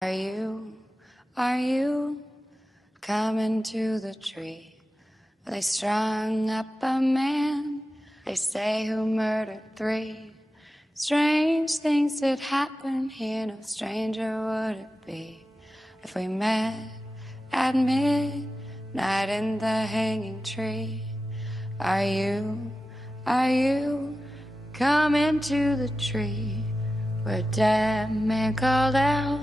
Are you coming to the tree? They strung up a man, they say, who murdered 3. Strange things did happen here, no stranger would it be if we met at midnight in the hanging tree. Are you coming to the tree where a dead man called out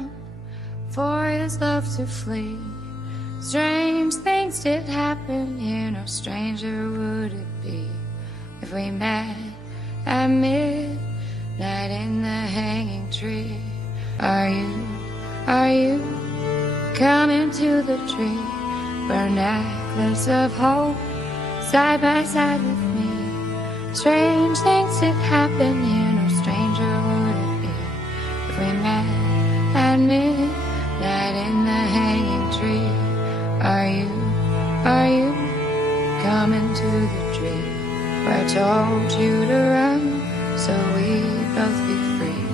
for his love to flee? Strange things did happen here, no stranger would it be if we met at midnight in the hanging tree. Are you coming to the tree where a necklace of hope side by side with me? Strange things did happen here, no stranger would it be if we met at midnight in the hanging tree. Are you coming to the tree where I told you to run so we'd both be free?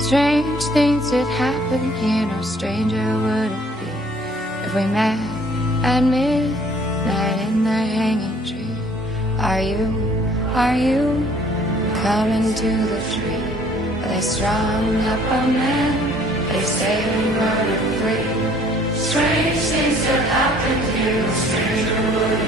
Strange things did happen here, no stranger would it be if we met at midnight in the hanging tree. Are you coming to the tree where they strung up a man, they say, who murdered 3? Strange things that happened here, no stranger would